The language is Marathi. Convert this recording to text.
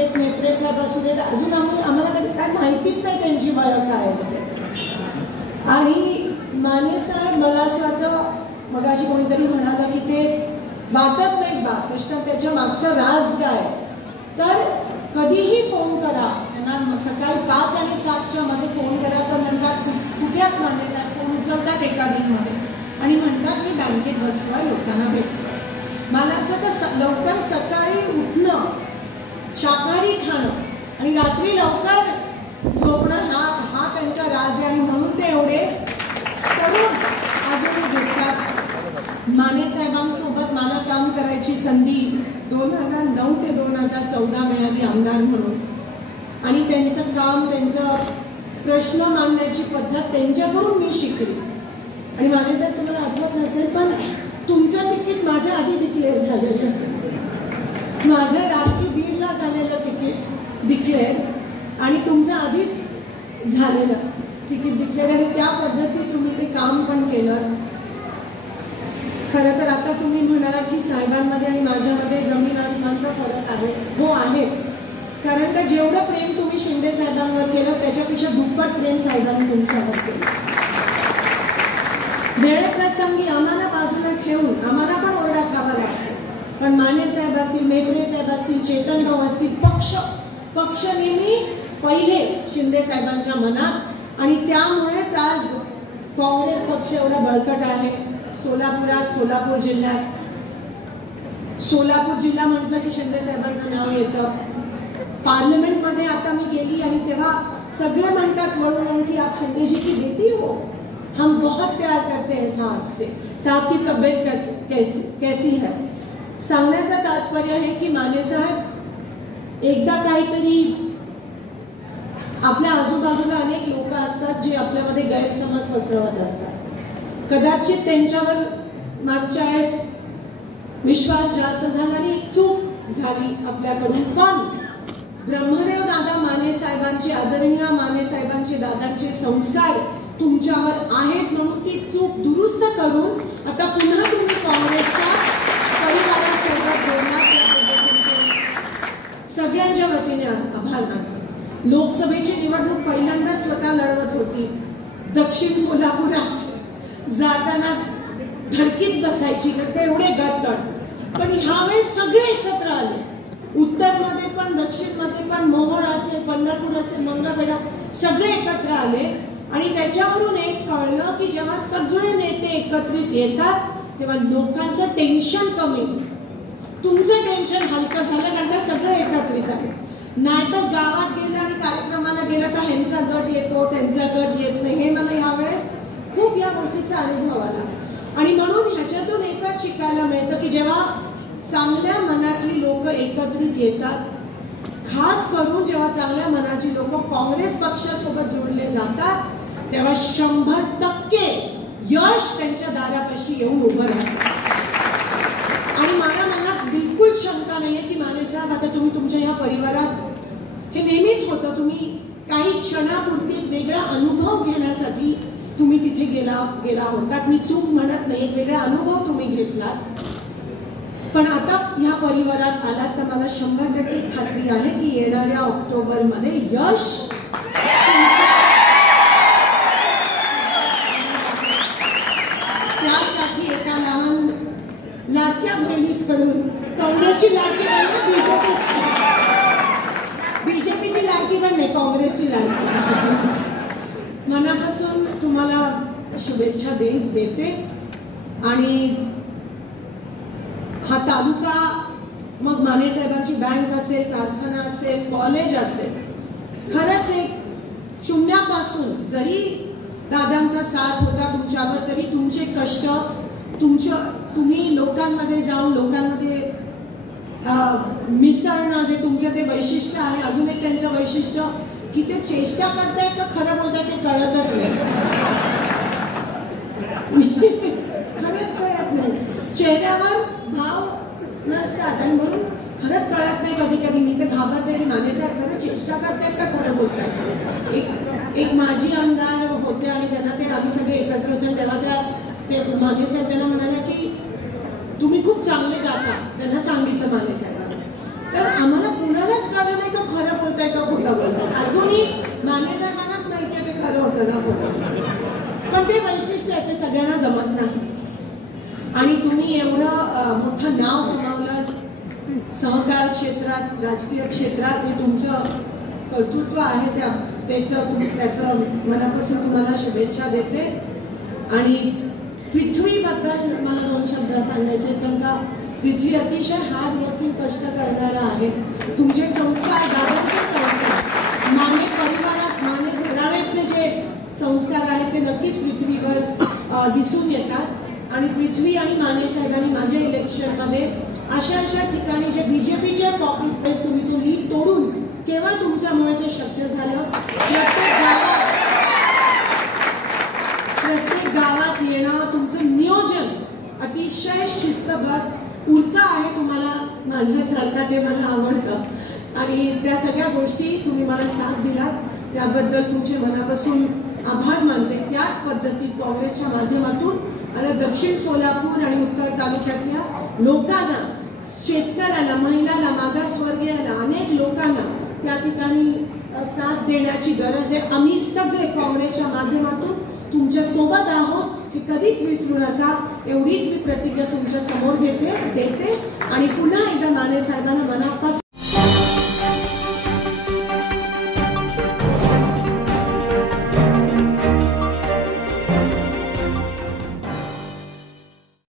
देत, मेत्रे साहेब असू देत, अजून आम्हाला कधी काय माहितीच नाही त्यांची वळख काय आहे. आणि माने साहेब मला असं वाटतं, मगाशी कोणीतरी म्हणालं की ते वाटत नाहीत 62, त्याच्या मागचं राज काय. तर कधीही फोन करा त्यांना, सकाळी 5 आणि 7च्या मध्ये फोन करा तर म्हणतात कुठेच माने साहेब फोन उचलतात एका दिनमध्ये आणि म्हणतात मी बँकेत बसलो आहे, लोकांना भेटतो. मला असं तर लवकर सकाळी उठणं, शाकाहारी खाणं आणि रात्री लवकर झोपणं हा त्यांचा राज आहे आणि म्हणून ते एवढे करून अजून घेतात. माने साहेबांसोबत मला काम करायची संधी 2009 ते 2014 मिळाली आमदार म्हणून. आणि त्यांचं काम, त्यांचं प्रश्न मांडण्याची पद्धत त्यांच्याकडून मी शिकली. आणि माने साहेब तुम्हाला आठवत नसेल पण तुमचं तिकीट माझ्या आधी डिक्लेअर झालेलं. माझं रात्री 1:30ला झालेलं तिकीट डिक्लेअर आणि तुमचं आधीच झालेलं तिकीट डिक्लेअर आणि त्या पद्धतीत तुम्ही ते काम पण केलं. खरं तर आता तुम्ही म्हणाला की साहेबांमध्ये आणि माझ्यामध्ये जमीन आसमानचा फरक आहे. हो आहे, कारण का जेवढं प्रेम तुम्ही शिंदे साहेबांवर केलं त्याच्यापेक्षा दुप्पट प्रेम साहेबांनी तुमच्यावर केलं. वेळ प्रसंगी आम्हाला बाजूला ठेवून आम्हाला पण ओरडा खावा लागतो, पण माने साहेब असतील, मेत्रे साहेब असतील, चेतन भाऊ असतील, पक्ष नेहमी पहिले शिंदे साहेबांच्या मनात. आणि त्यामुळेच आज काँग्रेस पक्ष एवढा बळकट आहे. सोलापूर जिल्ह्यात, सोलापूर जिल्हा म्हटलं की शिंदे साहेबांचं नाव येतं. पार्लमेंटमध्ये आता मी गेली आणि तेव्हा सगळे म्हणतात वळून की आप शिंदे जी की बेटी हो, हम बहुत प्यार करते हैं साहब से, साहब की तब्येत कैसी है. सांगण्याचं तात्पर्य आहे की माने साहेब एकदा काहीतरी, आपल्या आजूबाजूला अनेक लोक असतात जे आपल्यामध्ये गैरसमज पसरवत असतात. कदाचित त्यांच्यावर मागच्या वेळेस विश्वास जास्त झाला आणि चूक झाली आपल्याकडून. पण ब्रह्मदेव दादा माने साहेबांचे, आदरणीय माने साहेबांचे, दादांचे संस्कार तुमच्यावर आहेत म्हणून ती चूक दुरुस्त करून आता पुन्हा तुम्ही काँग्रेसच्या परिवारासोबत जोडणार. सगळ्यांच्या वतीने आभार मानतो. लोकसभेची निवडणूक पहिल्यांदा स्वतः लढवत होती. दक्षिण सोलापुरात जाताना धडकीच बसायची, ते एवढे गटतट. पण ह्यावेळेस सगळे एकत्र आले. उत्तरमध्ये पण, दक्षिणमध्ये पण, मोहोळ असेल, पंढरपूर असेल, मंगळवेढा, सगळे एकत्र आले. आणि त्याच्यावरून एक कळलं की जेव्हा सगळे नेते एकत्रित येतात तेव्हा लोकांचं टेन्शन कमी, तुमचं टेन्शन हलकं झालं कारण का सगळे एकत्रित आहे. नाहीतर गावात गेलं आणि कार्यक्रमाला गेलं तर ह्यांचा गट येतो, त्यांचा गट येत नाही. हे मला यावेळेस खूप या गोष्टीचा अनुभव आला. आणि म्हणून ह्याच्यातून एकच शिकायला मिळतं की जेव्हा चांगल्या मनातली लोक एकत्रित येतात, खास करून जेव्हा चांगल्या मनाची लोक काँग्रेस पक्षासोबत जोडले जातात तेव्हा 100% यश त्यांच्या दारापाशी येऊन उभं राहतं. आणि मला मनात बिलकुल शंका नाहीये की माने साहेब आता तुम्ही तुमच्या या परिवारात, हे नेहमीच होतं, तुम्ही काही क्षणापुरती वेगळा अनुभव घेण्यासाठी तुम्ही तिथे गेला होतात. मी चूक म्हणत नाही, एक वेगळा अनुभव तुम्ही घेतला. पण आता ह्या परिवारात आलात तर मला 100% खात्री आहे की येणाऱ्या ऑक्टोबरमध्ये यश त्यासाठी एका लहान लाडक्या बहिणीकडून, काँग्रेसची लाडकी बहीण, बीजेपीची लाडकी बहीण नाही, काँग्रेसची लाडकी. मनापासून तुम्हाला शुभेच्छा देते. आणि हा तालुका, मग माने साहेबांची बँक असेल, कारखाना असेल, कॉलेज असेल, खरंच एक शून्यापासून जरी दादांचा साथ होता तुमच्यावर तरी तुमचे कष्ट, तुम्ही लोकांमध्ये जाऊन लोकांमध्ये मिसळणं जे तुमचं ते वैशिष्ट्य आहे. अजून एक त्यांचं वैशिष्ट्य की ते चेष्टा करतायत का खरं बोलताय ते कळतच नाही. खरंच कळत नाही, चेहऱ्यावर भाव नसतात आणि म्हणून खरंच कळत नाही. कधी कधी मी तर घाबरते की माने साहेब खरं चेष्टा करतायत का खरं बोलतायत. एक माजी आमदार होते आणि त्यांना ते आम्ही सगळे एकत्र होते तेव्हा ते माने साहेब त्यांना म्हणाले की तुम्ही खूप चांगले गाता, त्यांना सांगितलं माने साहेबांना. तर आम्हाला कुणालाच कळलं नाही का बोलताय का खोटं बोलताय. अजूनही माने साहेबांनाच माहिती आहे ते खरं होतं का खोटं. पण ते वैशिष्ट्य आहे, ते सगळ्यांना जमत नाही. आणि तुम्ही एवढं मोठं नाव कमावलं सहकार क्षेत्रात, राजकीय क्षेत्रात. हे तुमचं कर्तृत्व आहे, त्याचं मनापासून तुम्हाला शुभेच्छा देते. आणि पृथ्वीबद्दल मला 2 शब्द सांगायचे. कारण का पृथ्वी अतिशय हार्ड वर्किंग, कष्ट करणारा आहे. तुमचे संस्कार, गावाचे संस्कार, माने परिवारात, माने घराण्यातले जे संस्कार आहेत ते नक्कीच पृथ्वीवर दिसून येतात. आणि पृथ्वी आणि माने साहेबांनी माझ्या इलेक्शनमध्ये अशा ठिकाणी जे बीजेपीचे पॉकेट्स आहेत, तुम्ही तो लीड तोडून, केवळ तुमच्यामुळे ते शक्य झालं. प्रत्येक गावात येणं, तुमचं नियोजन अतिशय शिस्तबद्ध उरका आहे तुम्हाला माझ्यासारखा, ते मला आवडतं. आणि त्या सगळ्या गोष्टी तुम्ही मला साथ दिलात, त्याबद्दल तुमचे मनापासून आभार मानते. त्याच पद्धतीत काँग्रेसच्या माध्यमातून आता दक्षिण सोलापूर आणि उत्तर तालुक्यातल्या लोकांना, शेतकऱ्याला, महिलांना, मागासवर्गीयाला, अनेक लोकांना त्या ठिकाणी साथ देण्याची गरज आहे. आम्ही सगळे काँग्रेसच्या माध्यमातून तुमच्या सोबत आहोत, हे कधीच विसरू नका. एवढीच मी प्रतिज्ञा तुमच्या समोर देते. आणि पुन्हा एकदा माने साहेबांना मनापासून